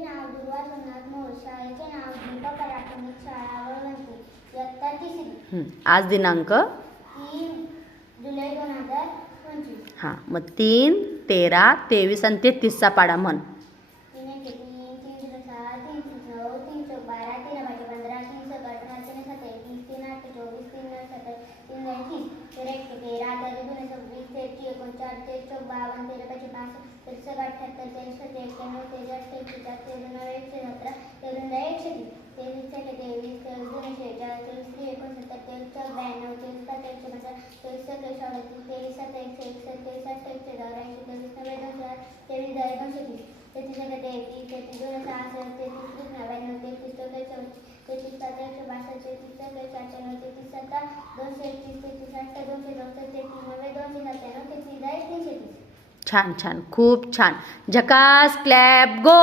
नाव दुर्वा सोमनाथ मोहोळ. शाळेचे नाव दीपक प्राथमिक शाळा वळवंटी. इयत्ता तिसरी. आज दिनांक 3 जुलै 2025. हां, मग 3, 13, 23 आणि 33चा पाडा म्हण. 3 1 3 3 0 6 3 9 3 12 3 5 15 3 7 18 3 7 31 3 8 24 3 9 7 3 30 13 1 13 13 2 26 33 39 40 52 13 5 5 37 78 43 91 93 33 9 117 130 130 23 23 23 69 23 92 23 23 छान छान, खूप छान. झकास. क्लॅप. गो.